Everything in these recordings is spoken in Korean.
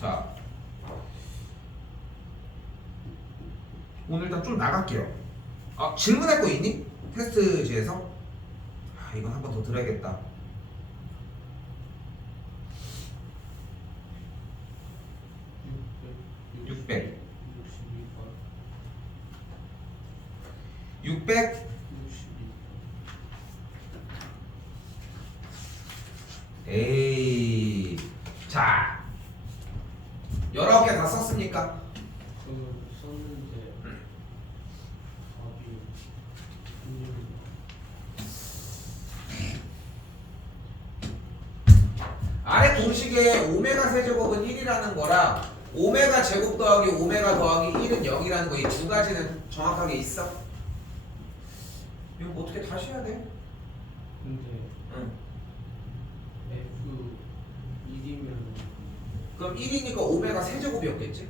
자, 오늘 일단 좀 나갈게요. 아, 질문할 거 있니? 테스트지에서? 아, 이건 한 번 더 들어야겠다. 600 에이, 자, 19개 다 썼습니까? 썼는데 답이 아래 공식에 오메가 세제곱은 1이라는 거랑 오메가 제곱 더하기 오메가 더하기 1은 0이라는 거 이 두 가지는 정확하게 있어? 이거 뭐 어떻게 다시 해야 돼? 근데 응. F 1이면 그럼 1이니까 오메가 세제곱이었겠지?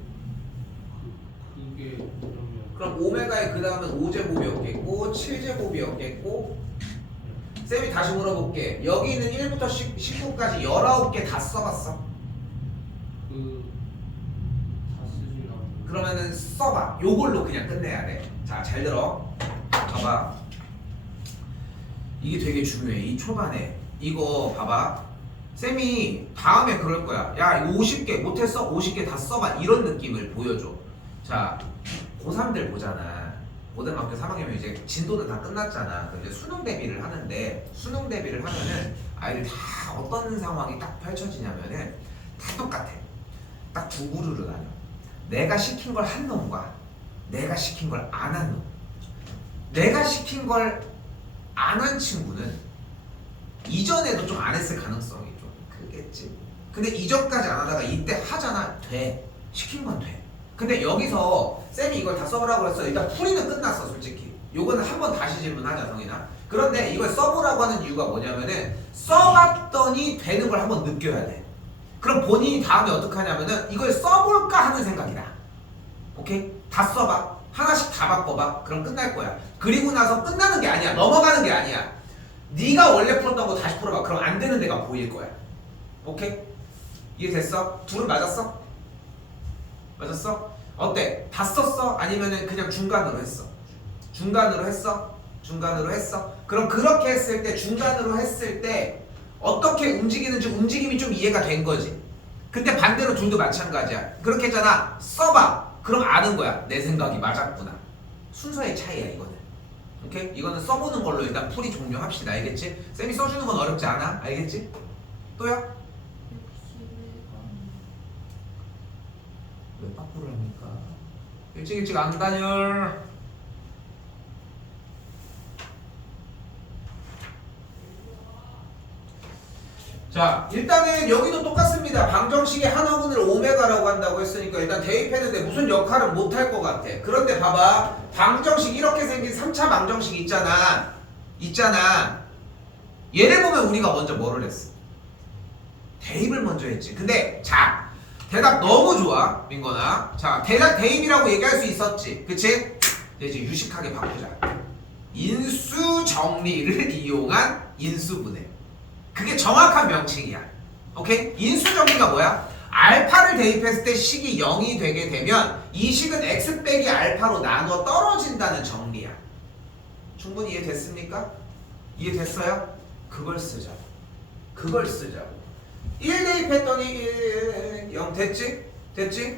그게 그러면 그럼 오메가의 그 다음은 5제곱이었겠고 7제곱이었겠고 쌤이 다시 물어볼게. 여기 있는 1부터 19까지 19개 다 써봤어? 다 쓰진 않고 그러면은 써봐. 요걸로 그냥 끝내야 돼. 자, 잘 들어. 봐봐. 이게 되게 중요해. 이 초반에 이거 봐봐. 쌤이 다음에 그럴 거야. 야, 이거 50개 못했어? 50개 다 써봐. 이런 느낌을 보여줘. 자, 고3들 보잖아. 고등학교 3학년이면 이제 진도는 다 끝났잖아. 그럼 이제 수능 대비를 하는데 수능 대비를 하면은 아이들 다 어떤 상황이 딱 펼쳐지냐면은 다 똑같아. 딱 두 부류로 나뉘어. 내가 시킨 걸 한 놈과 내가 시킨 걸 안 한 놈. 내가 시킨 걸 안 한 친구는 이전에도 좀 안 했을 가능성이 좀 크겠지. 근데 이전까지 안 하다가 이때 하잖아. 돼. 시킨 건 돼. 근데 여기서 쌤이 이걸 다 써보라고 했어. 일단 풀이는 끝났어, 솔직히. 요거는 한 번 다시 질문하자, 성인아. 그런데 이걸 써보라고 하는 이유가 뭐냐면은 써봤더니 되는 걸 한번 느껴야 돼. 그럼 본인이 다음에 어떻게 하냐면은 이걸 써볼까 하는 생각이다. 오케이? 다 써봐. 하나씩 다 바꿔봐. 그럼 끝날 거야. 그리고 나서 끝나는 게 아니야. 넘어가는 게 아니야. 네가 원래 풀었던 거 다시 풀어봐. 그럼 안 되는 데가 보일 거야. 오케이? 이해됐어? 둘은 맞았어? 맞았어? 어때? 다 썼어? 아니면은 그냥 중간으로 했어? 중간으로 했어? 중간으로 했어? 그럼 그렇게 했을 때 중간으로 했을 때 어떻게 움직이는지 움직임이 좀 이해가 된 거지. 근데 반대로 둘도 마찬가지야. 그렇게 했잖아. 써봐. 그럼 아는 거야. 내 생각이 맞았구나. 순서의 차이야, 이거는. 오케이? 이거는 써보는 걸로 일단 풀이 종료합시다. 알겠지? 쌤이 써주는 건 어렵지 않아. 알겠지? 또요? 왜 빠꾸를 합니까? 일찍 안 다녀. 자, 일단은 여기도 똑같습니다. 방정식의 한 어근을 오메가라고 한다고 했으니까 일단 대입했는데 무슨 역할은 못할 것 같아. 그런데 봐봐. 방정식 이렇게 생긴 3차 방정식 있잖아. 얘를 보면 우리가 먼저 뭐를 했어? 대입을 먼저 했지. 근데 자, 대답 너무 좋아, 민건아. 자, 대입이라고 얘기할 수 있었지. 그치? 근데 이제 유식하게 바꾸자. 인수 정리를 이용한 인수분해. 그게 정확한 명칭이야. 오케이? 인수 정리가 뭐야? 알파를 대입했을 때 식이 0이 되게 되면 이 식은 x 빼기 알파로 나눠 떨어진다는 정리야. 충분히 이해됐습니까? 이해됐어요? 그걸 쓰자고. 1 대입했더니 0 됐지?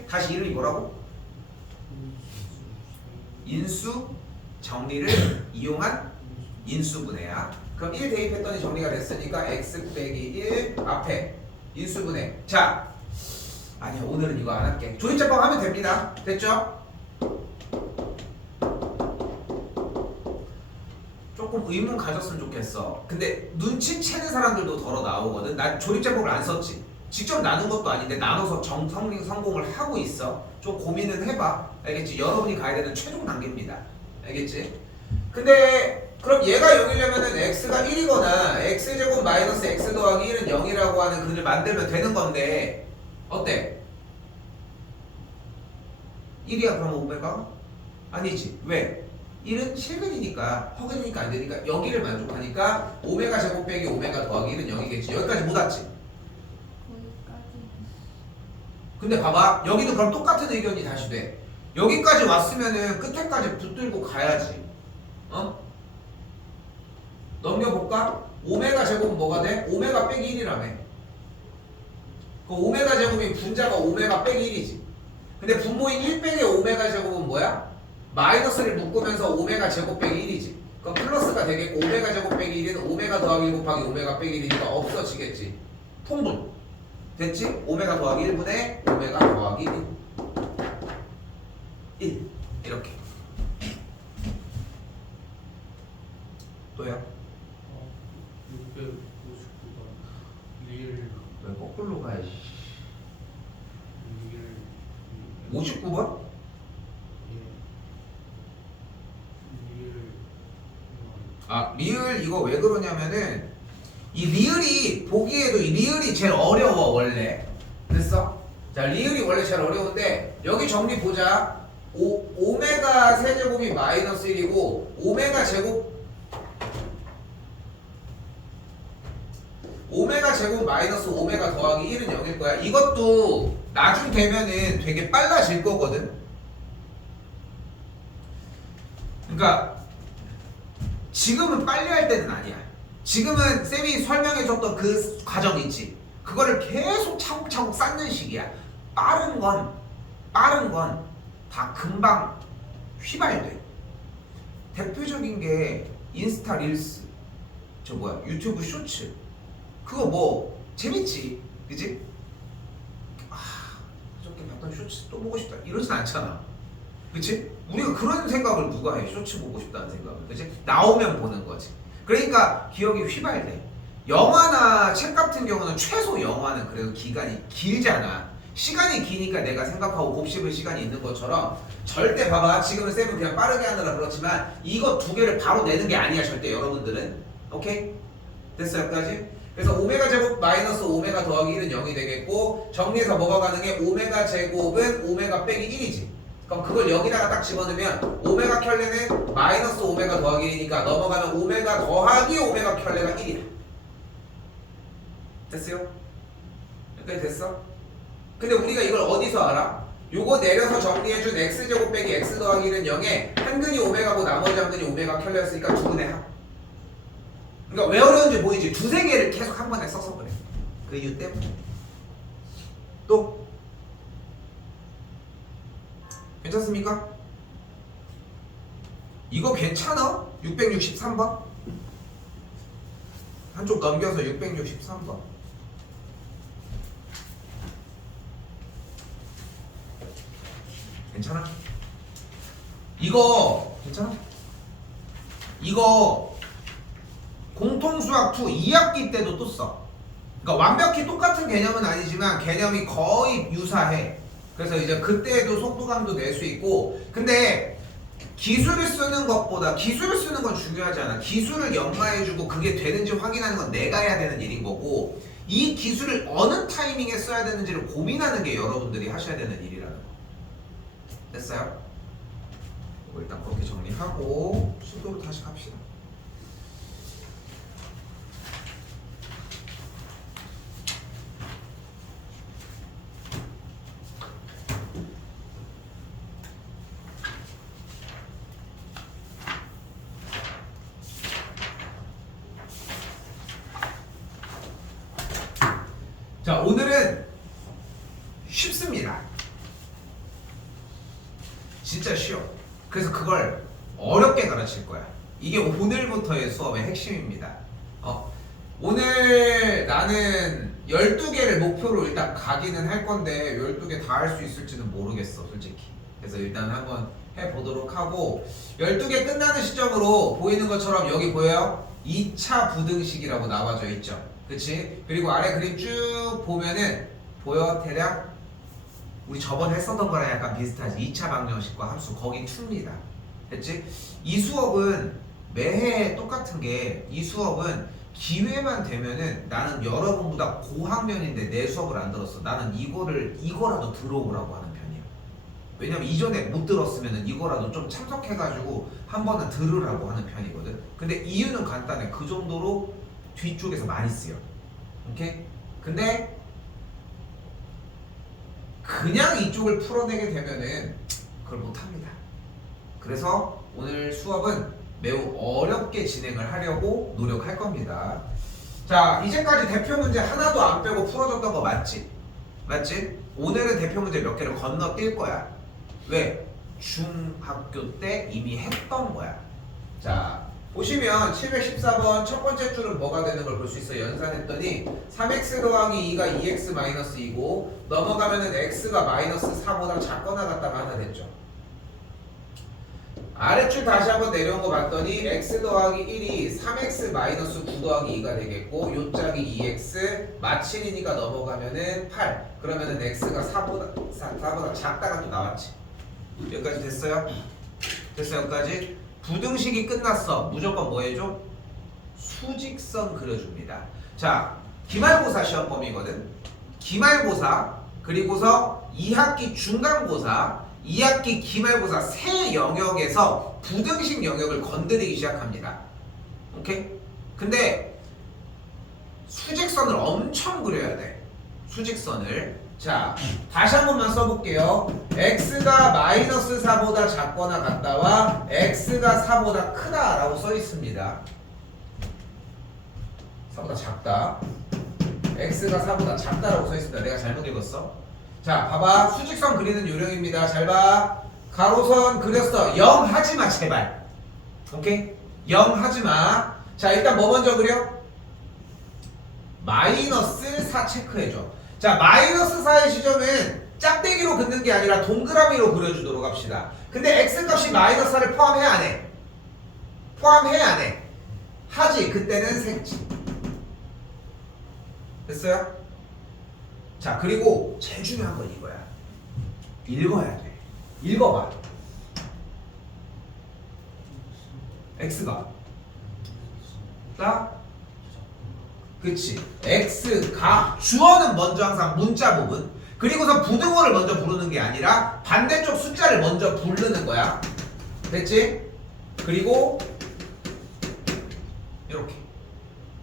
다시 이름이 뭐라고? 인수 정리를 이용한 인수분해야. 그럼 1 대입했더니 정리가 됐으니까 x 빼기 1 앞에 인수분해. 자, 아니야, 오늘은 이거 안 할게. 조립제법 하면 됩니다. 됐죠? 조금 의문 가졌으면 좋겠어. 근데 눈치채는 사람들도 덜어 나오거든. 난 조립제법을 안 썼지. 직접 나눈 것도 아닌데 나눠서 성공을 하고 있어. 좀 고민은 해봐. 알겠지? 여러분이 가야 되는 최종 단계입니다. 알겠지? 근데 그럼 얘가 0이려면은 x가 1이거나 x제곱 마이너스 x 더하기 1은 0이라고 하는 근을 만들면 되는 건데 어때? 1이야 그럼 오메가? 아니지. 왜? 1은 실근이니까 허근이니까 안 되니까 여기를 만족하니까 오메가 제곱 빼기 오메가 더하기 1은 0이겠지. 여기까지 못 왔지? 근데 봐봐 여기도 그럼 똑같은 의견이 다시 돼. 여기까지 왔으면은 끝에까지 붙들고 가야지. 어? 넘겨볼까? 오메가 제곱은 뭐가 돼? 오메가 빼기 1이라며. 그 오메가 제곱이 분자가 오메가 빼기 1이지. 근데 분모인 1 빼기 오메가 제곱은 뭐야? 마이너스를 묶으면서 오메가 제곱 빼기 1이지. 그럼 플러스가 되겠고 오메가 제곱 빼기 1은 오메가 더하기 1 곱하기 오메가 빼기 1이니까 없어지겠지. 통분. 됐지? 오메가 더하기 1분의 오메가 더하기 1. 이렇게. 또요? 659번 리을 왜 거꾸로 가야지? 리을 59번? 예 리을 아 리을 이거 왜 그러냐면은 이 리을이 보기에도 이 리을이 제일 어려워 원래. 됐어? 자 리을이 원래 제일 어려운데 여기 정리 보자. 오메가 세제곱이 마이너스 1이고 오메가 제곱 마이너스 오메가 더하기 1은 0일 거야. 이것도 나중 되면은 되게 빨라질 거거든. 그러니까 지금은 빨리 할 때는 아니야. 지금은 쌤이 설명해줬던 그 과정 있지. 그거를 계속 차곡차곡 쌓는 시기야. 빠른 건 다 금방 휘발돼. 대표적인 게 인스타 릴스, 저 뭐야 유튜브 쇼츠. 그거 뭐 재밌지, 그지? 아, 저렇게 봤던 쇼츠 또 보고 싶다 이러진 않잖아, 그치? 우리가 그런 생각을 누가 해? 쇼츠 보고 싶다는 생각을, 그치? 나오면 보는 거지. 그러니까 기억이 휘발돼. 영화나 책 같은 경우는 최소 영화는 그래도 기간이 길잖아. 시간이 기니까 내가 생각하고 곱씹을 시간이 있는 것처럼 절대 봐봐. 지금은 쌤은 그냥 빠르게 하느라 그렇지만 이거 두 개를 바로 내는 게 아니야 절대 여러분들은. 오케이? 됐어 여기까지? 그래서 오메가 제곱 마이너스 오메가 더하기 1은 0이 되겠고 정리해서 뭐가 가능해? 오메가 제곱은 오메가 빼기 1이지. 그럼 그걸 여기다가 딱 집어넣으면 오메가 켤레는 마이너스 오메가 더하기 1이니까 넘어가면 오메가 더하기 오메가 켤레가 1이야. 됐어요? 여기까지 됐어? 근데 우리가 이걸 어디서 알아? 요거 내려서 정리해준 x제곱 빼기 x 더하기 1은 0에 한 근이 오메가고 나머지 한 근이 오메가 켤레였으니까 두 근의 합. 그러니까 왜 어려운지 보이지? 두세 개를 계속 한 번에 써서 그래. 그 이유 때문에. 또? 괜찮습니까? 이거 괜찮아? 663번? 한쪽 넘겨서 663번. 괜찮아? 이거 괜찮아? 이거 공통수학 2 2학기 때도 또 써. 그러니까 완벽히 똑같은 개념은 아니지만 개념이 거의 유사해. 그래서 이제 그때도 속도감도 낼 수 있고. 근데 기술을 쓰는 것보다 기술을 쓰는 건 중요하지 않아. 기술을 연마해주고 그게 되는지 확인하는 건 내가 해야 되는 일인 거고, 이 기술을 어느 타이밍에 써야 되는지를 고민하는 게 여러분들이 하셔야 되는 일이라는 거. 됐어요? 일단 그렇게 정리하고 수도로 다시 갑시다. 자, 오늘은 쉽습니다. 진짜 쉬워. 그래서 그걸 어렵게 가르칠 거야. 이게 오늘부터의 수업의 핵심입니다. 오늘 나는 12개를 목표로 일단 가기는 할 건데 12개 다 할 수 있을지는 모르겠어 솔직히. 그래서 일단 한번 해보도록 하고, 12개 끝나는 시점으로 보이는 것처럼 여기 보여요? 2차 부등식이라고 나와져 있죠. 그치? 그리고 아래 그림 쭉 보면은 보여? 대략 우리 저번에 했었던 거랑 약간 비슷하지. 2차 방정식과 합수 거기 2입니다. 됐지? 이 수업은 매해 똑같은 게, 이 수업은 기회만 되면은 나는 여러분보다 고학년인데 내 수업을 안 들었어, 나는 이거라도 들어오라고 하는 편이야. 왜냐면 이전에 못 들었으면은 이거라도 좀 참석해가지고 한 번은 들으라고 하는 편이거든. 근데 이유는 간단해. 그 정도로 뒤쪽에서 많이 쓰여. 오케이? 근데 그냥 이쪽을 풀어내게 되면은 그걸 못합니다. 그래서 오늘 수업은 매우 어렵게 진행을 하려고 노력할 겁니다. 자, 이제까지 대표 문제 하나도 안 빼고 풀어줬던 거 맞지? 맞지? 오늘은 대표 문제 몇 개를 건너뛸 거야. 왜? 중학교 때 이미 했던 거야. 자, 보시면 714번 첫 번째 줄은 뭐가 되는 걸 볼 수 있어. 연산했더니 3x 더하기 2가 2x 마이너스 2고 넘어가면은 x가 마이너스 4보다 작거나 같다가 하나 됐죠. 아래줄 다시 한번 내려온 거 봤더니 x 더하기 1이 3x 마이너스 9 더하기 2가 되겠고 요 짝이 2x 마칠이니까 넘어가면은 8. 그러면은 x가 4보다 작다가 또 나왔지. 여기까지 됐어요? 됐어요 여기까지? 부등식이 끝났어. 무조건 뭐 해줘? 수직선 그려줍니다. 자, 기말고사 시험범위거든. 기말고사 그리고서 2학기 중간고사 2학기 기말고사 세 영역에서 부등식 영역을 건드리기 시작합니다. 오케이? 근데 수직선을 엄청 그려야 돼. 수직선을. 자, 다시 한 번만 써볼게요. x가 마이너스 4보다 작거나 같다와 x가 4보다 크다라고 써 있습니다. 4보다 작다. x가 4보다 작다라고 써 있습니다. 내가 잘못 읽었어. 자, 봐봐. 수직선 그리는 요령입니다. 잘 봐. 가로선 그렸어. 0 하지마 제발. 오케이? 0 하지마. 자, 일단 뭐 먼저 그려? 마이너스 4 체크해줘. 자, 마이너스 4의 지점은 짝대기로 긋는 게 아니라 동그라미로 그려주도록 합시다. 근데 x값이 마이너스 4를 포함해 안 해? 포함해 안 해? 하지. 그때는 색지. 됐어요? 자, 그리고 제일 중요한 건 이거야. 읽어야 돼. 읽어봐. x가 딱 그치. x가 주어는 먼저 항상 문자 부분 그리고서 부등호를 먼저 부르는 게 아니라 반대쪽 숫자를 먼저 부르는 거야. 됐지? 그리고 이렇게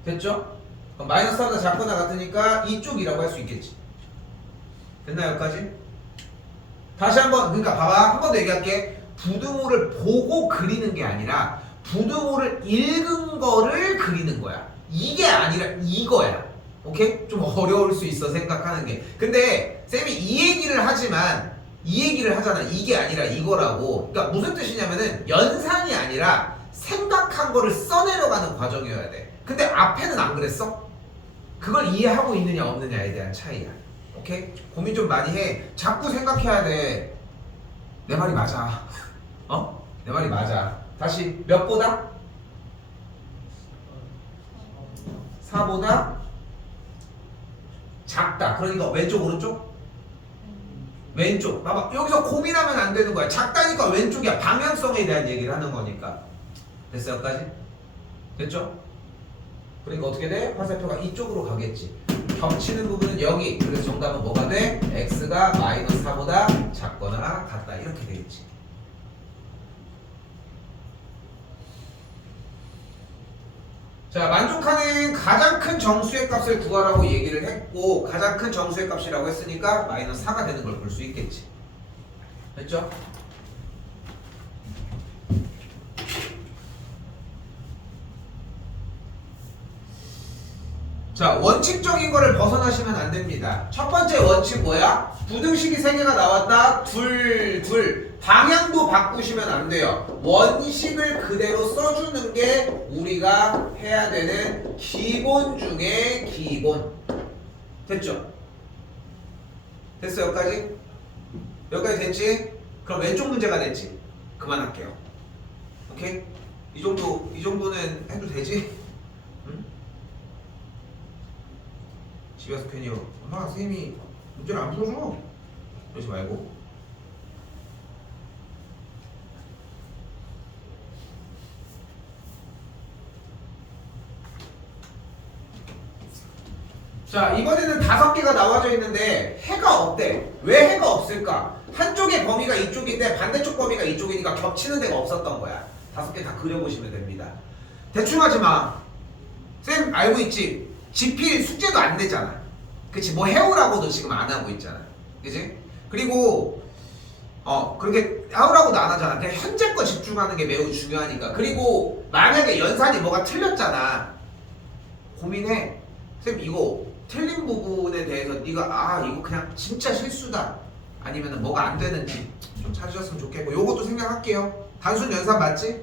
됐죠? 그럼 마이너스 4보다 작거나 같으니까 이쪽이라고 할 수 있겠지. 됐나요 여기까지? 다시 한번 그러니까 봐봐 한 번 더 얘기할게. 부등호를 보고 그리는 게 아니라 부등호를 읽은 거를 그리는 거야. 이게 아니라 이거야. 오케이? 좀 어려울 수 있어 생각하는 게. 근데 쌤이 이 얘기를 하지만 이 얘기를 하잖아. 이게 아니라 이거라고. 그러니까 무슨 뜻이냐면은 연산이 아니라 생각한 거를 써내려가는 과정이어야 돼. 근데 앞에는 안 그랬어? 그걸 이해하고 있느냐 없느냐에 대한 차이야. 오케이? 고민 좀 많이 해. 자꾸 생각해야 돼. 내 말이 맞아. 어? 내 말이 맞아. 다시 몇 보다? 4보다 작다. 그러니까 왼쪽 오른쪽? 왼쪽. 봐봐. 여기서 고민하면 안 되는 거야. 작다니까 왼쪽이야. 방향성에 대한 얘기를 하는 거니까. 됐어요? 여기까지? 됐죠? 그러니까 어떻게 돼? 화살표가 이쪽으로 가겠지. 겹치는 부분은 여기. 그래서 정답은 뭐가 돼? x가 마이너스 4보다 작거나 같다. 이렇게 되겠지. 자, 만족하는 가장 큰 정수의 값을 구하라고 얘기를 했고 가장 큰 정수의 값이라고 했으니까 마이너스 4가 되는 걸 볼 수 있겠지. 됐죠? 자, 원칙적인 거를 벗어나시면 안 됩니다. 첫 번째 원칙 뭐야? 부등식이 3개가 나왔다. 둘. 방향도 바꾸시면 안 돼요. 원식을 그대로 써주는 게 우리가 해야 되는 기본 중에 기본. 됐죠? 됐어 여기까지? 여기까지 됐지? 그럼 왼쪽 문제가 됐지? 그만할게요. 오케이? 이 정도는 해도 되지? 응? 집에 가서 괜히 엄마 선생님이 문제를 안 풀어줘 그러지 말고. 자, 이번에는 5개가 나와져 있는데 해가 없대. 왜 해가 없을까? 한쪽의 범위가 이쪽인데 반대쪽 범위가 이쪽이니까 겹치는 데가 없었던 거야. 5개 다 그려보시면 됩니다. 대충 하지 마. 쌤 알고 있지? 지필 숙제도 안 되잖아. 그치? 뭐 해오라고도 지금 안 하고 있잖아. 그치? 그리고 그렇게 하라고도 안 하잖아. 그냥 현재 거 집중하는 게 매우 중요하니까. 그리고 만약에 연산이 뭐가 틀렸잖아. 고민해. 쌤 이거 틀린 부분에 대해서 네가 이거 그냥 진짜 실수다. 아니면 뭐가 안 되는지 좀 찾으셨으면 좋겠고 요것도 생각할게요. 단순 연산 맞지?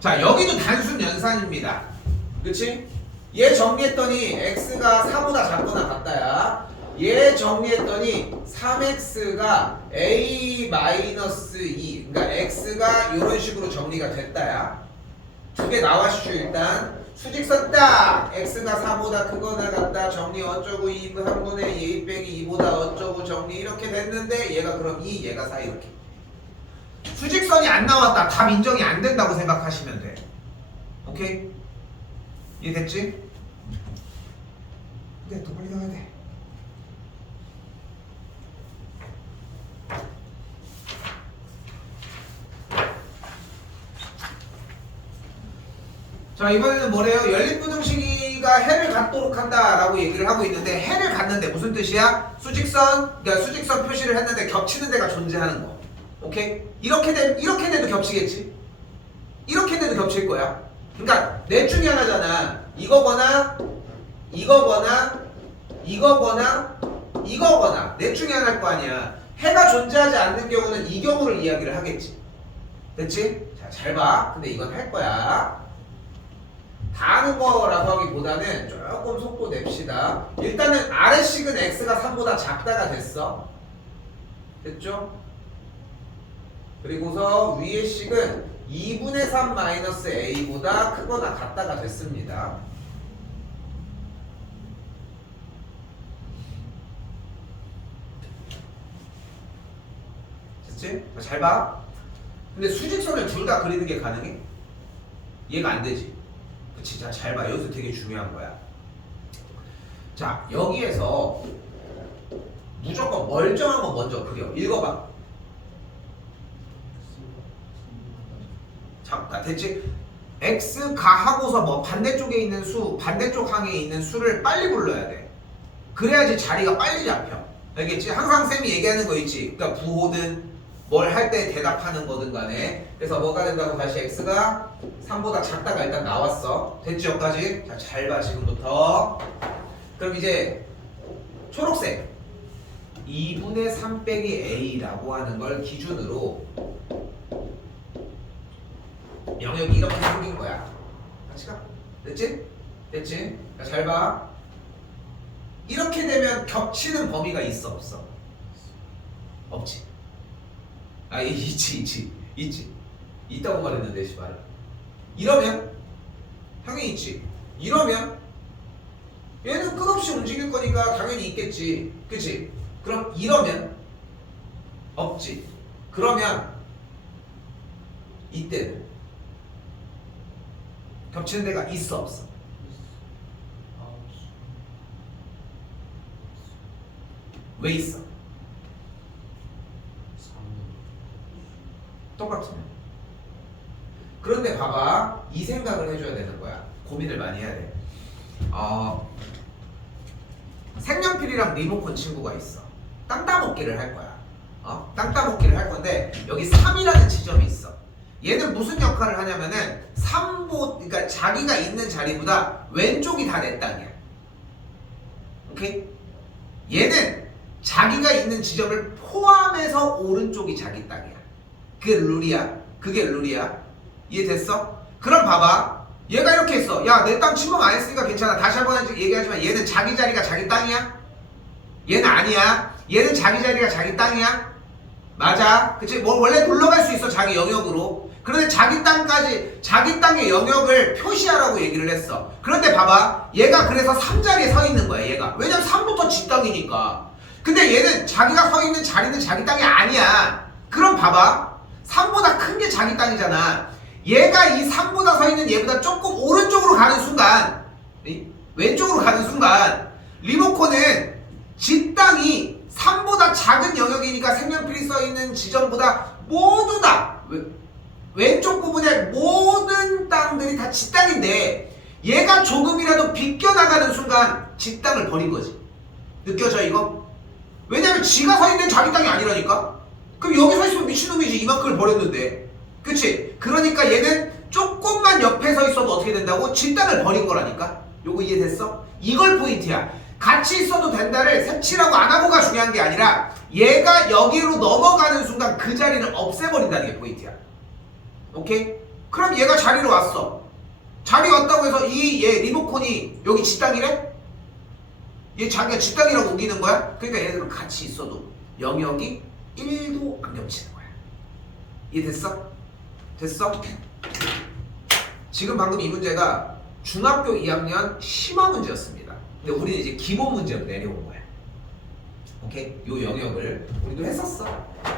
자 여기도 단순 연산입니다. 그치? 얘 정리했더니 x가 4보다 작거나 같다야. 얘 정리했더니 3x가 a-2 그러니까 x가 이런 식으로 정리가 됐다야. 두 개 나왔슈. 일단 수직선 딱 x가 4보다 크거나 같다 정리 어쩌고 3분의 2 빼기 2보다 어쩌고 정리 이렇게 됐는데 얘가 그럼 2 얘가 4 이렇게 수직선이 안 나왔다. 답 인정이 안 된다고 생각하시면 돼. 오케이? 이해됐지? 근데 더 빨리 나가야 돼. 자 이번에는 뭐래요? 연립부등식이가 해를 갖도록 한다라고 얘기를 하고 있는데 해를 갖는데 무슨 뜻이야? 그러니까 수직선 표시를 했는데 겹치는 데가 존재하는 거. 오케이? 이렇게 돼도 겹치겠지? 이렇게 돼도 겹칠 거야. 그러니까 넷 중에 하나잖아. 이거거나 넷 중에 하나일 거 아니야. 해가 존재하지 않는 경우는 이 경우를 이야기를 하겠지. 됐지? 자, 잘 봐. 근데 이건 할 거야. 다 아는 거라고 하기보다는 조금 속도 냅시다. 일단은 아래식은 x가 3보다 작다가 됐어. 됐죠? 그리고서 위의 식은 2분의 3 마이너스 a보다 크거나 같다가 됐습니다. 됐지? 잘 봐. 근데 수직선을 둘 다 그리는 게 가능해? 이해가 안 되지? 그치? 자, 잘 봐. 여기서 되게 중요한 거야. 자, 여기에서 무조건 멀쩡한 거 먼저 그려. 읽어봐. 자, 됐지? x가 하고서 뭐 반대쪽에 있는 수, 반대쪽 항에 있는 수를 빨리 불러야 돼. 그래야지 자리가 빨리 잡혀. 알겠지? 항상 쌤이 얘기하는 거 있지? 그러니까 부호든 뭘 할 때 대답하는 거든 간에. 그래서 뭐가 된다고 다시 x가 3보다 작다가 일단 나왔어. 됐지 여기까지? 자, 잘 봐 지금부터. 그럼 이제 초록색 2분의 3 빼기 a라고 하는 걸 기준으로 영역이 이렇게 생긴 거야. 같이 가. 됐지? 됐지? 자, 잘 봐. 이렇게 되면 겹치는 범위가 있어 없어? 없지. 있지. 있다고 말했는데 씨발. 이러면 당연히 있지. 이러면 얘는 끝없이 움직일 거니까 당연히 있겠지. 그치? 그럼 이러면 없지. 그러면 이때는 겹치는 데가 있어 없어? 왜 있어? 똑같으면. 그런데 봐봐. 이 생각을 해줘야 되는 거야. 고민을 많이 해야 돼. 색연필이랑 리모컨 친구가 있어. 땅 따먹기를 할 거야. 땅 따먹기를 할 건데 여기 3이라는 지점이 있어. 얘는 무슨 역할을 하냐면은 그러니까 자기가 있는 자리보다 왼쪽이 다 내 땅이야. 오케이? 얘는 자기가 있는 지점을 포함해서 오른쪽이 자기 땅이야. 그게 룰이야. 이해됐어? 그럼 봐봐. 얘가 이렇게 했어. 야, 내 땅 침범 안 했으니까 괜찮아. 다시 한번 얘기하지만 얘는 자기 자리가 자기 땅이야? 얘는 아니야. 얘는 자기 자리가 자기 땅이야? 맞아. 그치? 뭐 원래 놀러갈 수 있어. 자기 영역으로. 그런데 자기 땅의 영역을 표시하라고 얘기를 했어. 그런데 봐봐. 얘가 그래서 3자리에 서 있는 거야. 얘가. 왜냐면 3부터 지 땅이니까. 근데 얘는 자기가 서 있는 자리는 자기 땅이 아니야. 그럼 봐봐. 3보다 큰 게 자기 땅이잖아. 얘가 이 3보다 서 있는 얘보다 조금 오른쪽으로 가는 순간, 왼쪽으로 가는 순간 리모컨은 지 땅이 3보다 작은 영역이니까 색연필이 써 있는 지점보다 모두 다 왼쪽 부분의 모든 땅들이 다 지 땅인데 얘가 조금이라도 비껴나가는 순간 지 땅을 버린 거지. 느껴져 이거? 왜냐면 지가 서 있는 자기 땅이 아니라니까? 그럼 여기 서 있으면 미친놈이지. 이만큼을 버렸는데. 그치? 그러니까 얘는 조금만 옆에 서 있어도 어떻게 된다고? 지 땅을 버린 거라니까? 요거 이해됐어? 이걸 포인트야. 같이 있어도 된다를 색칠하고 안 하고가 중요한 게 아니라 얘가 여기로 넘어가는 순간 그 자리를 없애버린다는 게 포인트야. 오케이? 그럼 얘가 자리로 왔어. 자리 왔다고 해서 얘 리모컨이 여기 지 땅이래? 얘 자기가 지 땅이라고 우기는 거야? 그러니까 얘들은 같이 있어도 영역이 1도 안 겹치는 거야. 이해됐어? 됐어? 지금 방금 이 문제가 중학교 2학년 심화 문제였습니다. 근데 우리는 이제 기본 문제로 내려온 거야. 오케이? 요 영역을 우리도 했었어.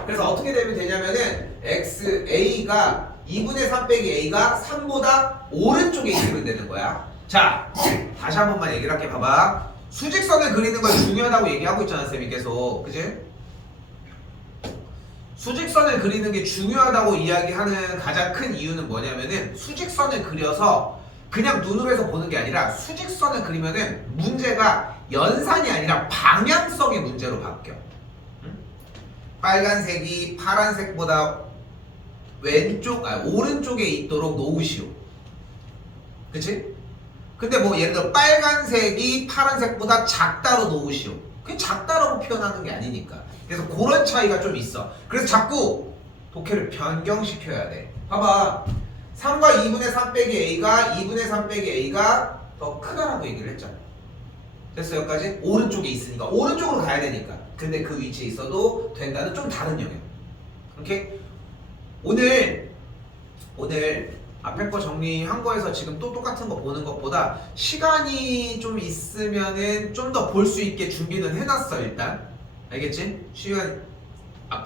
그래서 어떻게 되면 되냐면은 A가 2분의 3 빼기 A가 3보다 오른쪽에 있으면 되는 거야. 자, 다시 한 번만 얘기를 할게. 봐봐. 수직선을 그리는 건 중요하다고 얘기하고 있잖아, 쌤이 계속. 그치? 수직선을 그리는 게 중요하다고 이야기하는 가장 큰 이유는 뭐냐면은 수직선을 그려서 그냥 눈으로 해서 보는 게 아니라 수직선을 그리면은 문제가 연산이 아니라 방향성의 문제로 바뀌어. 응? 빨간색이 파란색보다 오른쪽에 있도록 놓으시오. 그치? 근데 뭐 예를 들어 빨간색이 파란색보다 작다로 놓으시오. 그게 작다라고 표현하는 게 아니니까. 그래서 그런 차이가 좀 있어. 그래서 자꾸 독해를 변경시켜야 돼. 봐봐. 3과 2분의 3 빼기 A가 2분의 3 빼기 A가 더 크다라고 얘기를 했잖아. 됐어? 여기까지? 오른쪽에 있으니까. 오른쪽으로 가야 되니까. 근데 그 위치에 있어도 된다는 좀 다른 영역. 오케이? 오늘 앞에 거 정리한 거에서 지금 또 똑같은 거 보는 것보다 시간이 좀 있으면은 좀 더 볼 수 있게 준비는 해놨어 일단. 알겠지? 시간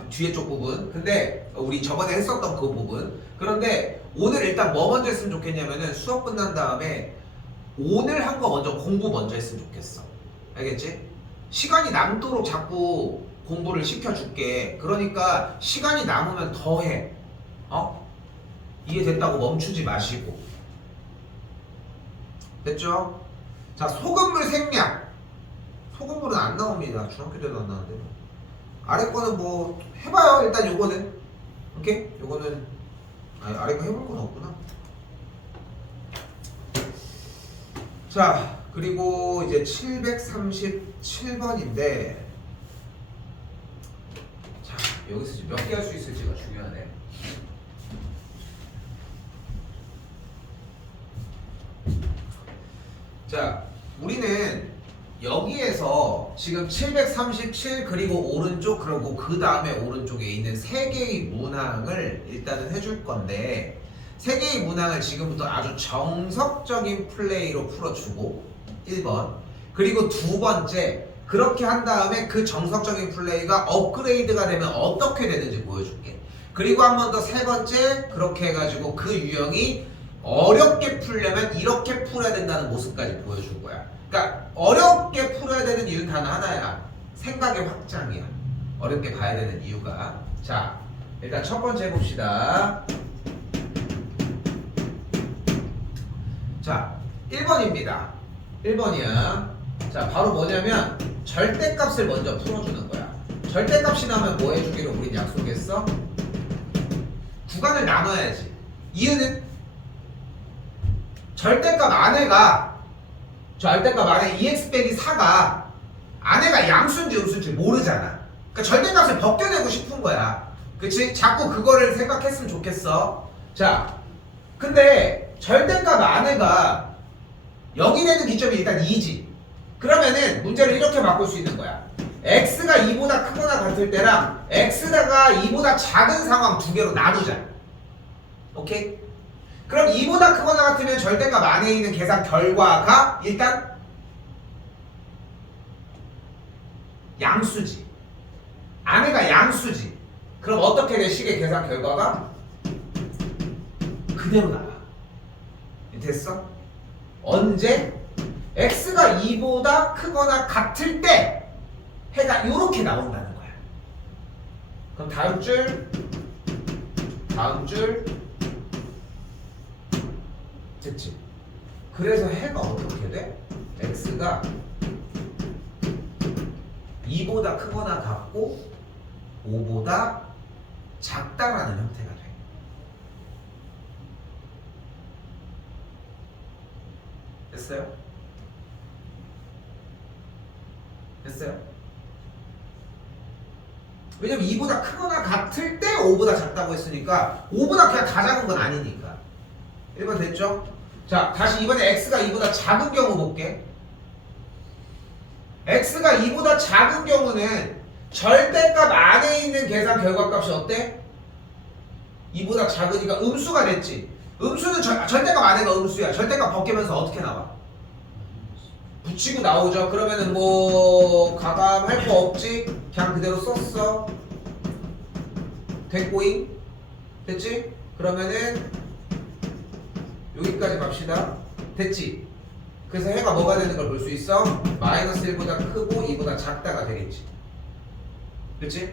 뒤에 쪽 부분. 근데 우리 저번에 했었던 그 부분. 그런데 오늘 일단 뭐 먼저 했으면 좋겠냐면은 수업 끝난 다음에 오늘 한 거 먼저 공부 먼저 했으면 좋겠어. 알겠지? 시간이 남도록 자꾸 공부를 시켜줄게. 그러니까 시간이 남으면 더 해. 이해됐다고 멈추지 마시고. 됐죠? 자, 소금물 생략. 소금물은 안 나옵니다. 중학교 때도 안 나오는데. 아래 거는 뭐 해봐요. 일단 요거는. 오케이? 요거는 아래 거 해볼 건 없구나. 자, 그리고 이제 737번인데 자, 여기서 몇 개 할 수 있을지가 중요하네. 자, 우리는 여기에서 지금 737 그리고 오른쪽 그리고 그 다음에 오른쪽에 있는 세 개의 문항을 일단은 해줄 건데 세 개의 문항을 지금부터 아주 정석적인 플레이로 풀어주고 1번 그리고 두 번째 그렇게 한 다음에 그 정석적인 플레이가 업그레이드가 되면 어떻게 되는지 보여줄게. 그리고 한 번 더 세 번째 그렇게 해가지고 그 유형이 어렵게 풀려면 이렇게 풀어야 된다는 모습까지 보여줄 거야. 그러니까 어렵게 풀어야 되는 이유는 단 하나야. 생각의 확장이야. 어렵게 봐야 되는 이유가. 자, 일단 첫 번째 해봅시다. 자, 1번입니다. 1번이야. 자, 바로 뭐냐면 절대값을 먼저 풀어주는 거야. 절대값이 나오면 뭐 해주기로 우린 약속했어? 구간을 나눠야지. 이유는 절대값 안에가 절대값 안에 2x 빼기 4가 안에가 양수인지 음수인지 모르잖아. 그러니까 절대값을 벗겨내고 싶은 거야. 그치? 자꾸 그거를 생각했으면 좋겠어. 자, 근데 절대값 안에가 0이 되는 기점이 일단 2지. 그러면은 문제를 이렇게 바꿀 수 있는 거야. x가 2보다 크거나 같을 때랑 x가 2보다 작은 상황 두 개로 나누자. 오케이? 그럼 2보다 크거나 같으면 절대값 안에 있는 계산 결과가 일단 양수지. 안에가 양수지. 그럼 어떻게 돼? 식의 계산 결과가 그대로 나와. 됐어? 언제? x가 2보다 크거나 같을 때 해가 이렇게 나온다는 거야. 그럼 다음 줄 됐지? 그래서 해가 어떻게 돼? x가 2보다 크거나 같고 5보다 작다라는 형태가 돼. 됐어요? 됐어요? 왜냐면 2보다 크거나 같을 때 5보다 작다고 했으니까 5보다 그냥 다 작은 건 아니니까. 1번 됐죠? 자, 다시 이번에 x가 2보다 작은 경우 볼게. x가 2보다 작은 경우는 절대값 안에 있는 계산 결과값이 어때? 2보다 작으니까 음수가 됐지. 음수는 절대값 안에가 음수야. 절대값 벗기면서 어떻게 나와? 붙이고 나오죠. 그러면은 뭐 가감할 거 없지? 그냥 그대로 썼어. 됐고잉? 됐지? 그러면은 여기까지 갑시다. 됐지? 그래서 해가 뭐가 되는 걸 볼 수 있어? 마이너스 1보다 크고 2보다 작다가 되겠지. 그치?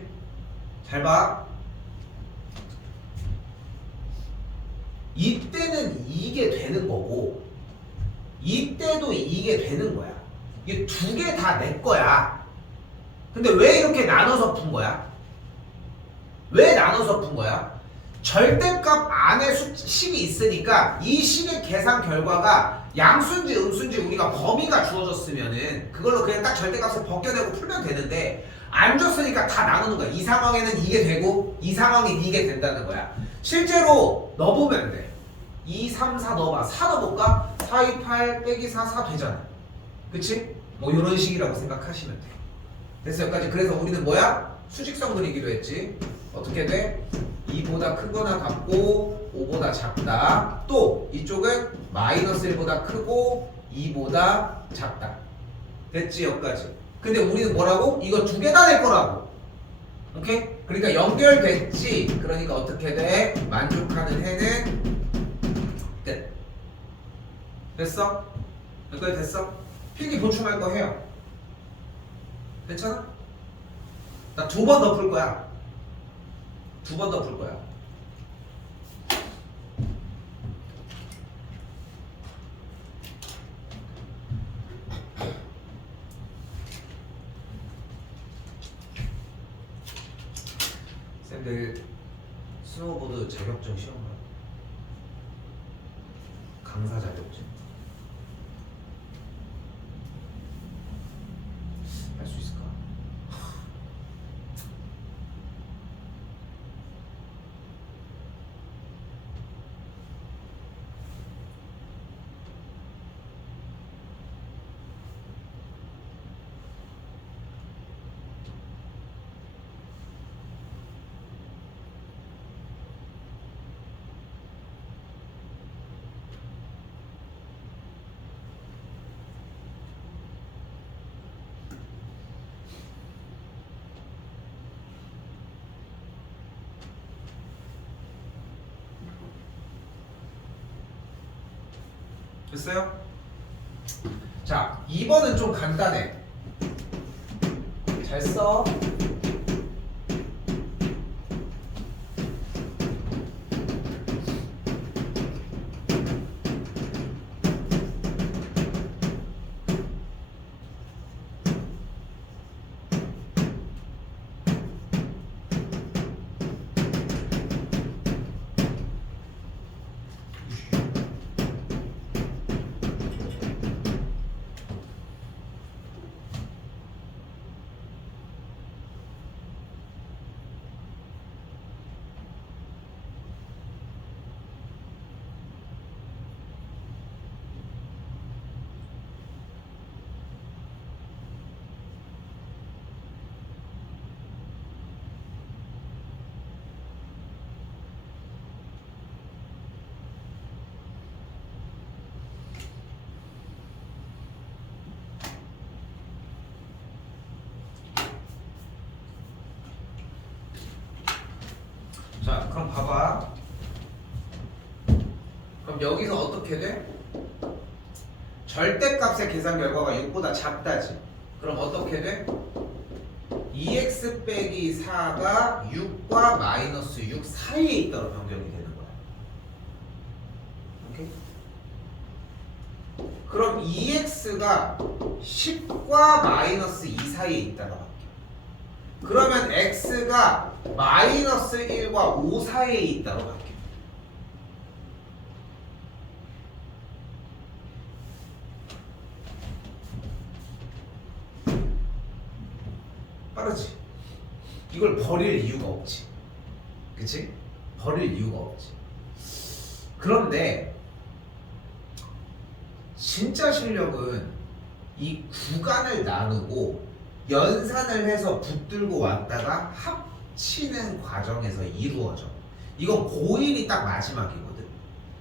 잘 봐. 이때는 이게 되는 거고 이때도 이게 되는 거야. 이게 두 개 다 내 거야. 근데 왜 이렇게 나눠서 푼 거야? 왜 나눠서 푼 거야? 절대값 안에 식이 있으니까 이 식의 계산 결과가 양수인지 음수인지 우리가 범위가 주어졌으면은 그걸로 그냥 딱 절대값을 벗겨내고 풀면 되는데 안 줬으니까 다 나누는 거야. 이 상황에는 이게 되고 이 상황엔 이게 된다는 거야. 실제로 넣어보면 돼. 2, 3, 4 넣어봐. 4 넣어볼까? 4, 2, 8 빼기 4, 4 되잖아. 그치? 뭐 이런 식이라고 생각하시면 돼. 됐어 여기까지. 그래서 우리는 뭐야? 수직선 그리기로 했지. 어떻게 돼? 2보다 크거나 같고 5보다 작다. 또 이쪽은 마이너스 1보다 크고 2보다 작다. 됐지 여기까지. 근데 우리는 뭐라고? 이거 두 개 다 낼 거라고. 오케이? 그러니까 연결됐지. 그러니까 어떻게 돼? 만족하는 해는 끝. 됐어? 여기까지 됐어? 필기 보충할 거 해요. 괜찮아? 나 두 번 더 풀 거야. 두 번 더 풀 거야. 쌤들 스노우보드 자격증 시험 봐요. 강사 자격증. 할 수 있을까? 됐어요? 자, 2번은 좀 간단해. 잘 써. 자, 그럼 봐봐. 그럼 여기서 어떻게 돼? 절대값의 계산 결과가 6보다 작다지. 그럼 어떻게 돼? 2x 빼기 4가 6과 마이너스 6 사이에 있다고 변경이 되는 거야. 오케이? 그럼 2x가 10과 마이너스 2 사이에 있다가 바뀌어. 그러면 x가 마이너스 1과 5 사이에 있다고 바뀌어. 빠르지? 이걸 버릴 이유가 없지. 그치? 버릴 이유가 없지. 그런데 진짜 실력은 이 구간을 나누고 연산을 해서 붙들고 왔다가 합치는 과정에서 이루어져. 이건 고1이 딱 마지막이거든.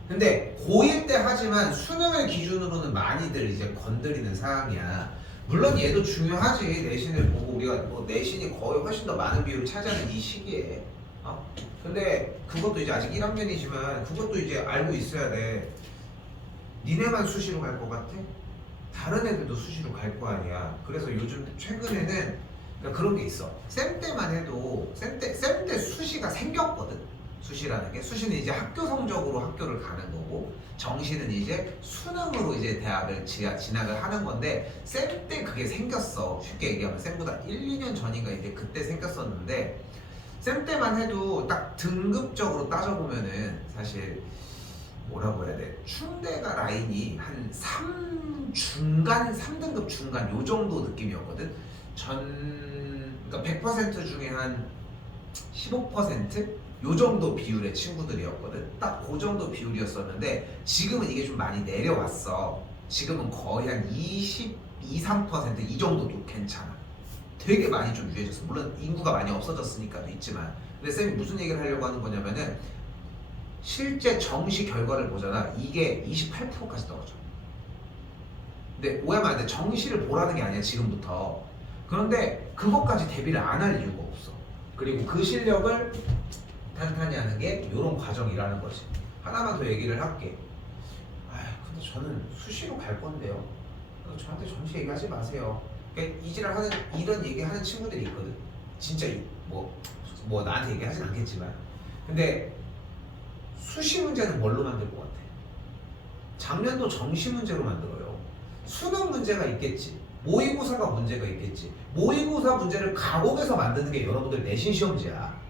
근데 고1 때 하지만 수능을 기준으로는 많이들 이제 건드리는 사항이야. 물론 얘도 중요하지. 내신을 보고 우리가 뭐 내신이 거의 훨씬 더 많은 비율을 차지하는 이 시기에. 근데 그것도 이제 아직 1학년이지만 그것도 이제 알고 있어야 돼. 니네만 수시로 갈 것 같아? 다른 애들도 수시로 갈 거 아니야. 그래서 요즘 최근에는 그러니까 그런 게 있어. 쌤 때만 해도 쌤 때 수시가 생겼거든. 수시라는 게 수시는 이제 학교 성적으로 학교를 가는 거고 정시는 이제 수능으로 이제 대학을 진학을 하는 건데 쌤 때 그게 생겼어. 쉽게 얘기하면 쌤보다 1, 2년 전인가 이제 그때 생겼었는데 쌤 때만 해도 딱 등급적으로 따져보면은 사실 뭐라고 해야 돼? 충대가 라인이 한 3등급 중간 요 정도 느낌이었거든. 그러니까 100% 중에 한 15%? 요 정도 비율의 친구들이었거든. 딱 그 정도 비율이었었는데 지금은 이게 좀 많이 내려왔어. 지금은 거의 한 22, 3%이 정도도 괜찮아. 되게 많이 좀 유해졌어. 물론 인구가 많이 없어졌으니까도 있지만. 근데 쌤이 무슨 얘기를 하려고 하는 거냐면은 실제 정시 결과를 보잖아. 이게 28%까지 떨어져. 근데 오해하면 안 돼. 정시를 보라는 게 아니야 지금부터. 그런데 그것까지 대비를 안 할 이유가 없어. 그리고 그 실력을 탄탄히 하는 게 이런 과정이라는 거지. 하나만 더 얘기를 할게. 근데 저는 수시로 갈 건데요. 저한테 정시 얘기하지 마세요. 그러니까 이지랄 하는 이런 얘기하는 친구들이 있거든. 진짜 뭐 나한테 얘기하진 않겠지만. 근데 수시 문제는 뭘로 만들 것 같아? 작년도 정시 문제로 만들어요. 수능 문제가 있겠지. 모의고사가 문제가 있겠지. 모의고사 문제를 가공해서 만드는 게 여러분들 내신 시험지야.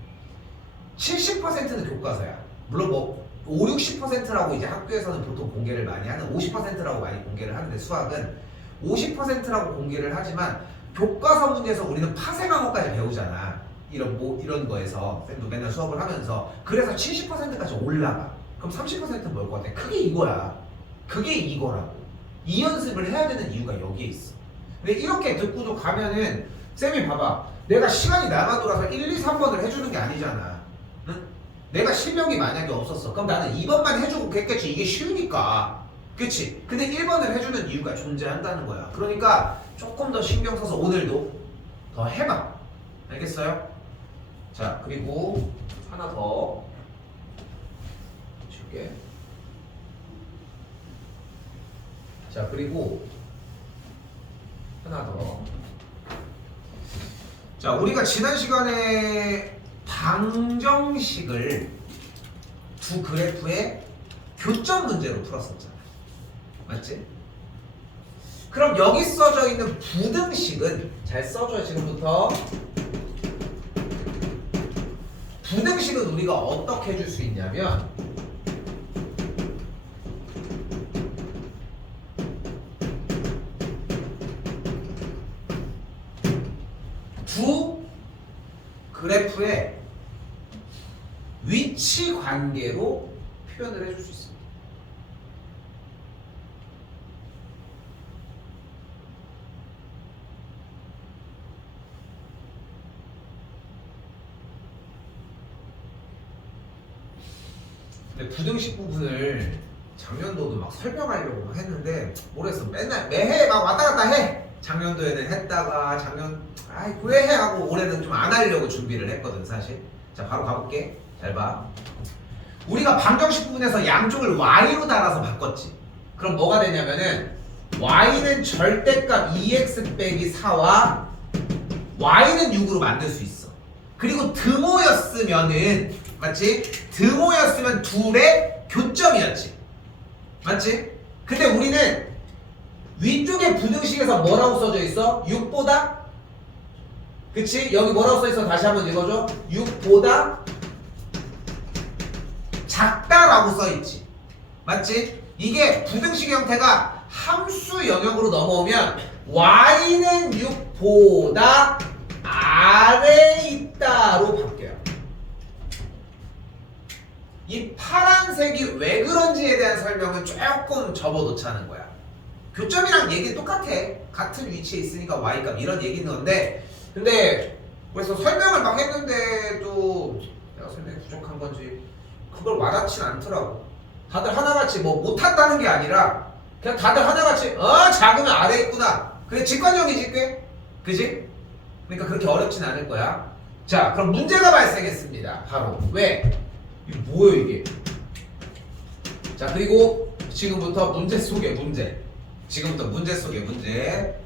70%는 교과서야. 물론 뭐 5, 60%라고 이제 학교에서는 보통 공개를 많이 하는 50%라고 많이 공개를 하는데 수학은 50%라고 공개를 하지만 교과서 문제에서 우리는 파생 과목까지 배우잖아. 이런 거에서 쌤도 맨날 수업을 하면서 그래서 70%까지 올라가. 그럼 30%는 뭘 것 같아? 그게 이거야. 그게 이거라고. 이 연습을 해야 되는 이유가 여기에 있어. 근데 이렇게 듣고도 가면은 쌤이 봐봐. 내가 시간이 남아 돌아서 1, 2, 3번을 해주는 게 아니잖아. 응? 내가 실력이 만약에 없었어. 그럼 나는 2번만 해주고 했겠지. 이게 쉬우니까. 그치? 근데 1번을 해주는 이유가 존재한다는 거야. 그러니까 조금 더 신경 써서 오늘도 더 해봐. 알겠어요? 자, 그리고 하나 더 줄게. 자, 그리고 하나 더. 자, 우리가 지난 시간에 방정식을 두 그래프의 교점 문제로 풀었었잖아. 맞지? 그럼 여기 써져 있는 부등식은 잘 써줘. 지금부터 부등식은 우리가 어떻게 해줄 수 있냐면 두 그래프의 위치 관계로 표현을 해줄 수 있습니다. 근데 부등식 부분을 작년도도 막 설명하려고 막 했는데 모르겠어. 맨날 매해 막 왔다 갔다 해. 작년도에는 했다가 왜 해 하고 올해는 좀 안 하려고 준비를 했거든 사실. 자, 바로 가볼게. 잘 봐. 우리가 방정식 부분에서 양쪽을 y로 달아서 바꿨지. 그럼 뭐가 되냐면은 y는 절대값 2x 빼기 4와 y는 6으로 만들 수 있어. 그리고 등호였으면은 맞지? 등호였으면 둘의 교점이었지. 맞지? 근데 우리는 위쪽에 부등식에서 뭐라고 써져 있어? 6보다? 그치? 여기 뭐라고 써 있어? 다시 한번 읽어줘. 6보다 작다라고 써 있지. 맞지? 이게 부등식 형태가 함수 영역으로 넘어오면 y는 6보다 아래에 있다로 바뀌어요. 이 파란색이 왜 그런지에 대한 설명은 조금 접어놓자는 거야. 교점이랑 얘기 똑같아. 같은 위치에 있으니까 y값 이런 얘기는 건데, 근데 그래서 설명을 막 했는데도 내가 설명이 부족한 건지 그걸 와닿진 않더라고. 다들 하나같이 뭐 못한다는 게 아니라 그냥 다들 하나같이 작으면 아래에 있구나. 그게 직관적이지 꽤? 그지? 그러니까 그렇게 어렵진 않을 거야. 자, 그럼 문제가 발생했습니다. 바로 왜? 이게 뭐예요 이게? 자, 그리고 지금부터 문제 속의 문제. 지금부터 문제 속의 문제.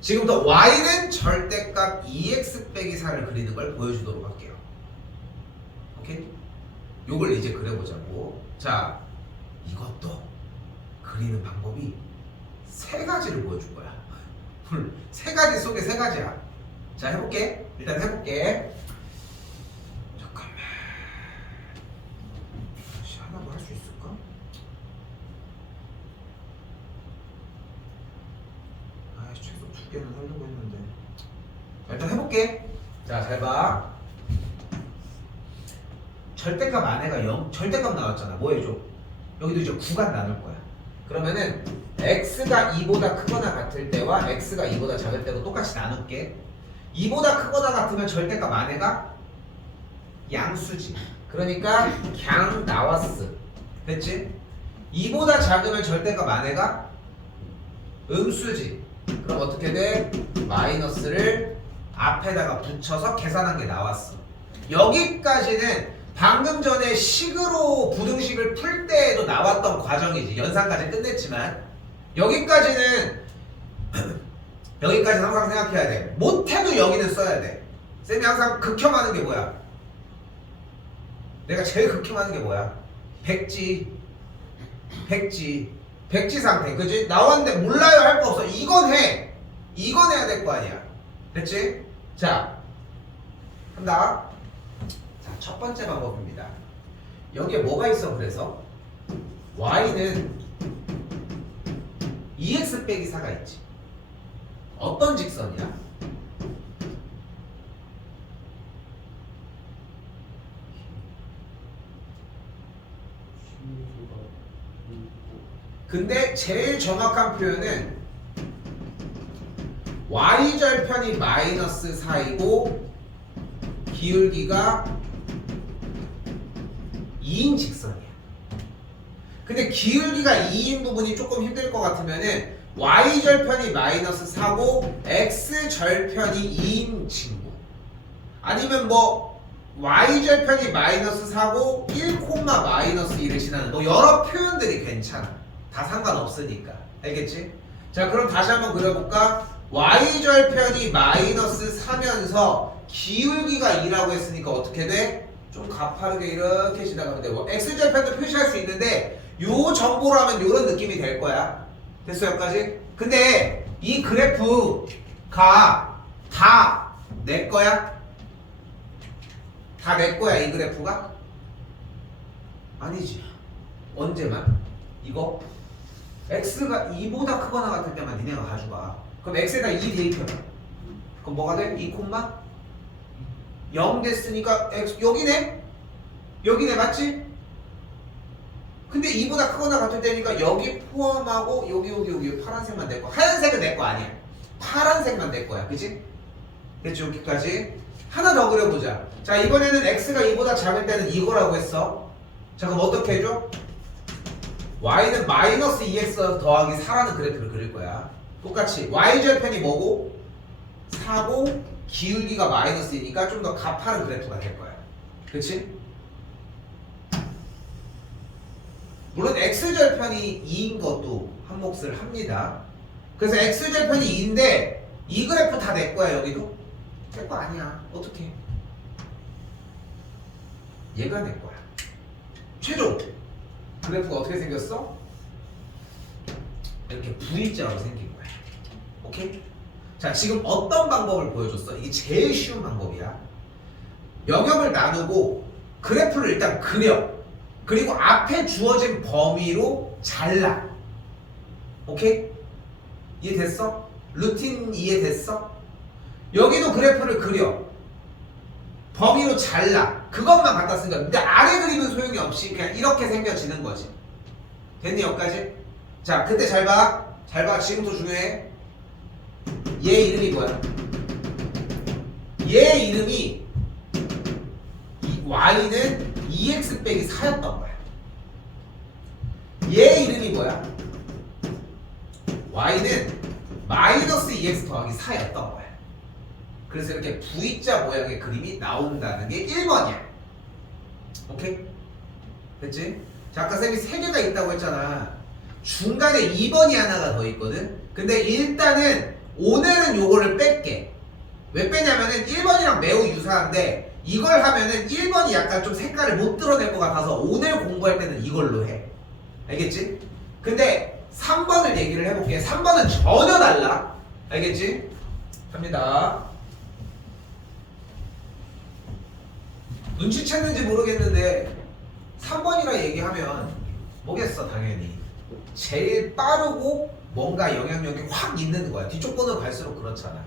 지금부터 y는 절대값 2x 빼기 4를 그리는 걸 보여주도록 할게요. 오케이? 요걸 이제 그려보자고. 자, 이것도 그리는 방법이 세 가지를 보여줄 거야. 세 가지 속에 세 가지야. 자, 해볼게. 일단 해볼게. 잠깐만. 혹시 하나만 할 수 있을까? 최소 2개는 하려고 했는데. 자, 일단 해볼게. 자, 잘 봐. 절대값 안에가 0, 절대값 나왔잖아. 뭐 해줘? 여기도 이제 구간 나눌 거야. 그러면은 x가 2보다 크거나 같을 때와 x가 2보다 작을 때도 똑같이 나눌게. 2보다 크거나 같으면 절대값 안에가 양수지. 그러니까 그냥 나왔어. 됐지? 2보다 작으면 절대값 안에가 음수지. 그럼 어떻게 돼? 마이너스를 앞에다가 붙여서 계산한 게 나왔어. 여기까지는 방금 전에 식으로 부등식을 풀 때에도 나왔던 과정이지. 연산까지 끝냈지만 여기까지는 항상 생각해야 돼. 못해도 여기는 써야 돼. 쌤이 항상 극혐하는 게 뭐야? 내가 제일 극혐하는 게 뭐야? 백지 상태. 그지? 나왔는데 몰라요 할 거 없어. 이건 해. 이건 해야 될 거 아니야. 됐지? 자, 한다. 자, 첫 번째 방법입니다. 여기에 뭐가 있어? 그래서 y는 2x 빼기 4가 있지. 어떤 직선이야? 근데 제일 정확한 표현은 y절편이 마이너스 4이고 기울기가 2인 직선이야. 근데 기울기가 2인 부분이 조금 힘들 것 같으면은 y절편이 마이너스 4고 x절편이 2인 친구, 아니면 뭐 y절편이 마이너스 4고 1, 마이너스 1을 지나는 뭐 여러 표현들이 괜찮아. 다 상관없으니까. 알겠지? 자, 그럼 다시 한번 그려볼까? y절편이 마이너스 4면서 기울기가 2라고 했으니까 어떻게 돼? 좀 가파르게 이렇게 지나가면 돼. 뭐 x절편도 표시할 수 있는데 요 정보로 하면 요런 느낌이 될 거야. 됐어 여기까지? 근데 이 그래프가 다 내 거야? 다 내 거야 이 그래프가? 아니지. 언제만? 이거 x가 2보다 크거나 같을 때만 니네가 가져가. 그럼 x에다 2 대입해봐. 그럼 뭐가 돼? 2, 0 됐으니까 x 여기네? 여기네 맞지? 근데 2보다 크거나 같을 때니까 여기 포함하고 여기 파란색만 내 거. 하얀색은 내 거 아니야. 파란색만 내 거야. 그치? 됐지? 여기까지. 하나 더 그려보자. 자, 이번에는 x가 2보다 작을 때는 이거라고 했어. 자, 그럼 어떻게 해줘? y는 마이너스 2x 더하기 4라는 그래프를 그릴 거야. 똑같이 y절편이 뭐고? 4고 기울기가 마이너스이니까 좀 더 가파른 그래프가 될 거야. 그치? 물론 x절편이 2인 것도 한 몫을 합니다. 그래서 x절편이 2인데 이 그래프 다 내 거야. 여기도 내 거 아니야. 어떡해? 얘가 내 거야. 최종 그래프가 어떻게 생겼어? 이렇게 V자로 생긴 거야. 오케이? 자, 지금 어떤 방법을 보여줬어? 이게 제일 쉬운 방법이야. 영역을 나누고 그래프를 일단 그려. 그리고 앞에 주어진 범위로 잘라. 오케이? 이해됐어? 루틴 이해됐어? 여기도 그래프를 그려. 범위로 잘라. 그것만 갖다 쓴 거야. 근데 아래 그림은 소용이 없이 그냥 이렇게 생겨지는 거지. 됐니 여기까지? 자, 그때 잘 봐. 잘 봐. 지금도 중요해. 얘 이름이 뭐야? 얘 이름이 y는 2x 빼기 4였던 거야. 얘 이름이 뭐야? y는 마이너스 2x 더하기 4였던 거야. 그래서 이렇게 V자 모양의 그림이 나온다는 게 1번이야. 오케이? 됐지? 자, 아까 쌤이 3개가 있다고 했잖아. 중간에 2번이 하나가 더 있거든? 근데 일단은 오늘은 요거를 뺄게. 왜 빼냐면은 1번이랑 매우 유사한데 이걸 하면은 1번이 약간 좀 색깔을 못 드러낼 것 같아서 오늘 공부할 때는 이걸로 해. 알겠지? 근데 3번을 얘기를 해볼게. 3번은 전혀 달라. 알겠지? 갑니다. 눈치챘는지 모르겠는데 3번이라 얘기하면 뭐겠어 당연히 제일 빠르고 뭔가 영향력이 확 있는 거야. 뒤쪽 번호 갈수록 그렇잖아.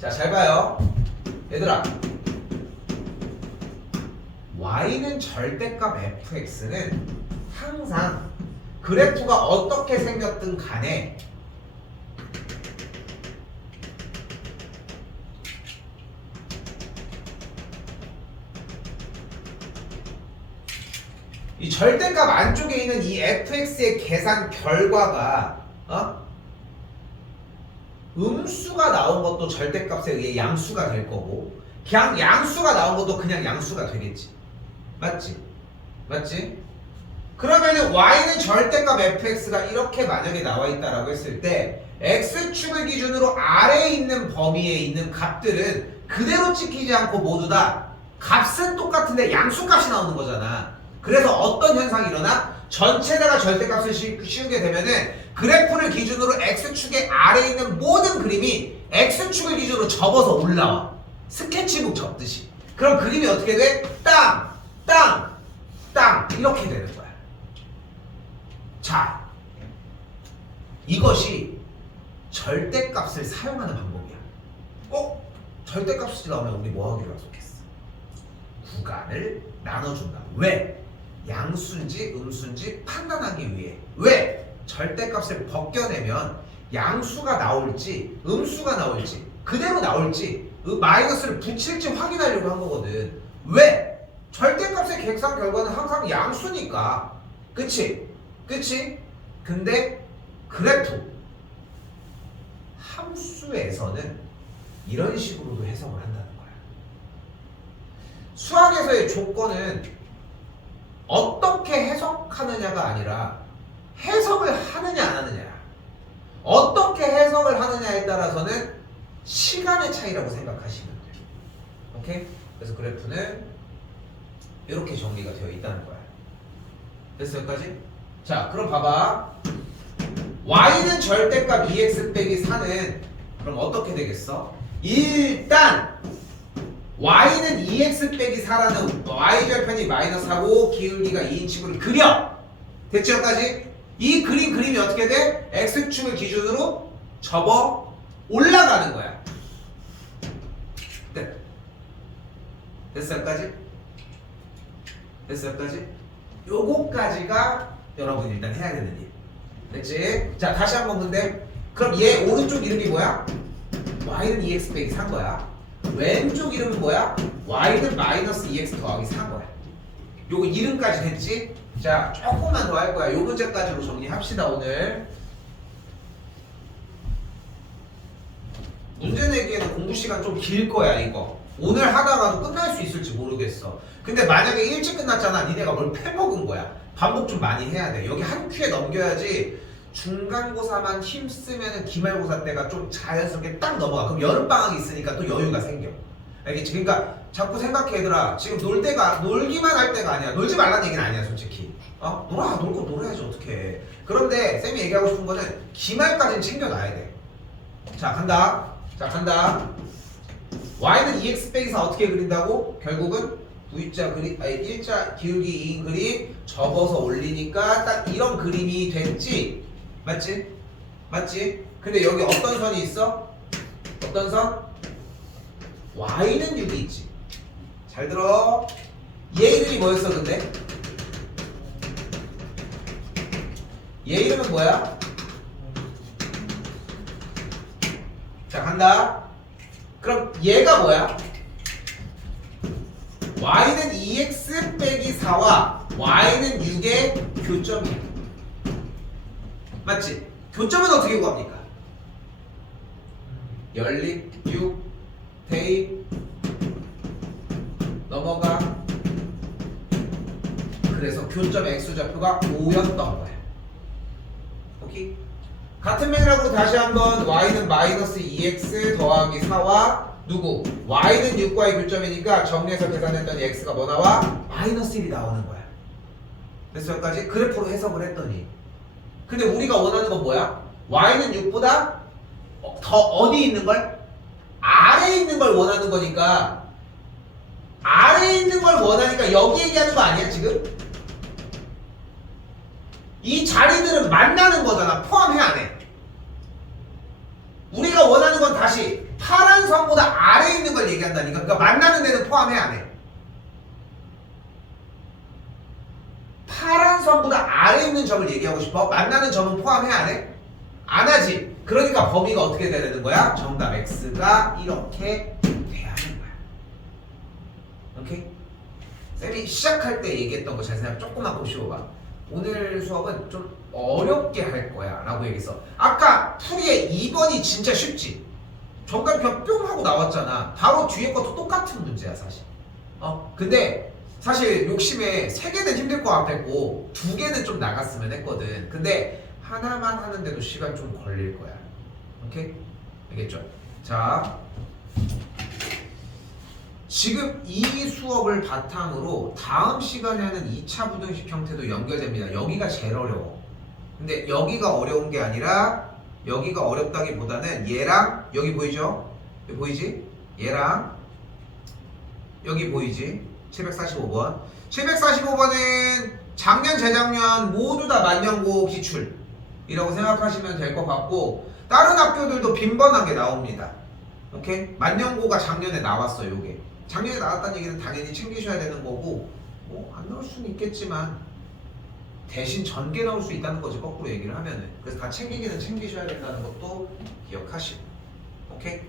자, 잘 봐요 얘들아. y는 절대값 fx는 항상 그래프가 어떻게 생겼든 간에 이 절대값 안쪽에 있는 이 fx의 계산 결과가 음수가 나온 것도 절대값에 의해 양수가 될 거고 그냥 양수가 나온 것도 그냥 양수가 되겠지. 맞지? 맞지? 그러면은 y는 절대값 fx가 이렇게 만약에 나와 있다라고 했을 때 x축을 기준으로 아래에 있는 범위에 있는 값들은 그대로 찍히지 않고 모두 다 값은 똑같은데 양수값이 나오는 거잖아. 그래서 어떤 현상이 일어나? 전체다가 절대값을 씌우게 되면은 그래프를 기준으로 x축의 아래에 있는 모든 그림이 x축을 기준으로 접어서 올라와. 스케치북 접듯이. 그럼 그림이 어떻게 돼? 땅, 땅, 땅 이렇게 되는 거야. 자, 이것이 절대값을 사용하는 방법이야. 절대값이 나오면 우리 뭐 하기로 약속했어? 구간을 나눠준다. 왜? 양수인지 음수인지 판단하기 위해. 왜? 절대값을 벗겨내면 양수가 나올지 음수가 나올지 그대로 나올지 마이너스를 붙일지 확인하려고 한 거거든. 왜? 절대값의 계산 결과는 항상 양수니까. 그치? 그치? 근데 그래프 함수에서는 이런 식으로도 해석을 한다는 거야. 수학에서의 조건은 어떻게 해석하느냐가 아니라 해석을 하느냐 안 하느냐야. 어떻게 해석을 하느냐에 따라서는 시간의 차이라고 생각하시면 돼요. 오케이? 그래서 그래프는 이렇게 정리가 되어 있다는 거야. 됐어 여기까지? 자, 그럼 봐봐. y는 절대값 2x 빼기 4는 그럼 어떻게 되겠어? 일단 y는 2x 빼기 4라는 y절편이 마이너스하고 기울기가 2인 친구를 그려. 됐죠 여기까지? 이 그림이 어떻게 돼? x축을 기준으로 접어 올라가는 거야. 네. 됐어 여기까지? 됐어 여기까지? 요거까지가 여러분 일단 해야 되는 일. 됐지? 자, 다시 한번 근데 그럼 얘 오른쪽 이름이 뭐야? y는 2x 빼기 4인 거야. 왼쪽 이름은 뭐야? y는 마이너스 2x 더하기 4인 거야. 요거 이름까지 됐지? 자, 조금만 더 할 거야. 요 문제까지로 정리합시다 오늘. 문제 내기에는 공부 시간 좀 길 거야 이거. 오늘 하다가도 끝날 수 있을지 모르겠어. 근데 만약에 일찍 끝났잖아. 니네가 뭘 패먹은 거야. 반복 좀 많이 해야 돼. 여기 한 큐에 넘겨야지 중간고사만 힘쓰면은 기말고사 때가 좀 자연스럽게 딱 넘어가. 그럼 여름방학이 있으니까 또 여유가 생겨. 알겠지? 그러니까 자꾸 생각해 얘들아. 지금 놀기만 할 때가 아니야. 놀지 말라는 얘기는 아니야 솔직히. 놀 거 놀아야지 어떡해. 그런데 쌤이 얘기하고 싶은 거는 기말까지는 챙겨놔야 돼. 자 간다. y는 2x 빼기 4 어떻게 그린다고? 결국은 V자 그림, 아니 일자 기울기 2인 그림 접어서 올리니까 딱 이런 그림이 됐지? 맞지? 근데 여기 어떤 선이 있어? 어떤 선? y는 6이 있지. 잘 들어. 얘 이름이 뭐였어 근데? 얘 이름은 뭐야? 자 간다. 그럼 얘가 뭐야? y는 2x 빼기 4와 y는 6의 교점이야. 맞지? 교점은 어떻게 구합니까? 연립 6 대입 넘어가. 그래서 교점의 x좌표가 5였던 거야. 오케이? 같은 맥락으로 다시 한번 y는 마이너스 2x 더하기 4와 누구? y는 6과의 교점이니까 정리해서 계산했더니 x가 뭐 나와? 마이너스 1이 나오는 거야. 그래서 여기까지 그래프로 해석을 했더니 근데 우리가 원하는 건 뭐야? y는 6보다 더 어디 있는 걸? 아래에 있는 걸 원하는 거니까 아래에 있는 걸 원하니까 여기 얘기하는 거 아니야 지금? 이 자리들은 만나는 거잖아. 포함해 안 해? 우리가 원하는 건 다시 파란 선보다 아래에 있는 걸 얘기한다니까. 그러니까 만나는 데는 포함해 안 해? 파란 선보다 아래에 있는 점을 얘기하고 싶어? 만나는 점은 포함해 안 해? 안 하지. 그러니까 범위가 어떻게 되는 거야? 정답 x가 이렇게 돼야 하는 거야. 오케이? 쌤이 시작할 때 얘기했던 거 잘 생각 조금만 보시고 봐. 오늘 수업은 좀 어렵게 할 거야 라고 얘기했어. 아까 풀이의 2번이 진짜 쉽지? 정답 그냥 뿅 하고 나왔잖아. 바로 뒤에 것도 똑같은 문제야 사실. 근데 사실 욕심에 3개는 힘들 것 같았고 2개는 좀 나갔으면 했거든. 근데 하나만 하는데도 시간 좀 걸릴 거야. 오케이? 알겠죠? 자, 지금 이 수업을 바탕으로 다음 시간에 하는 2차 부등식 형태도 연결됩니다. 여기가 제일 어려워. 근데 여기가 어려운 게 아니라 여기가 어렵다기보다는 얘랑 여기 보이죠? 여기 보이지? 얘랑 여기 보이지? 745번. 745번은 작년, 재작년 모두 다 만년고 기출이라고 생각하시면 될 것 같고 다른 학교들도 빈번하게 나옵니다. 오케이? 만년고가 작년에 나왔어. 요게 작년에 나왔다는 얘기는 당연히 챙기셔야 되는 거고 뭐 안 나올 수는 있겠지만 대신 전개 나올 수 있다는 거지 거꾸로 얘기를 하면은. 그래서 다 챙기기는 챙기셔야 된다는 것도 기억하시고. 오케이?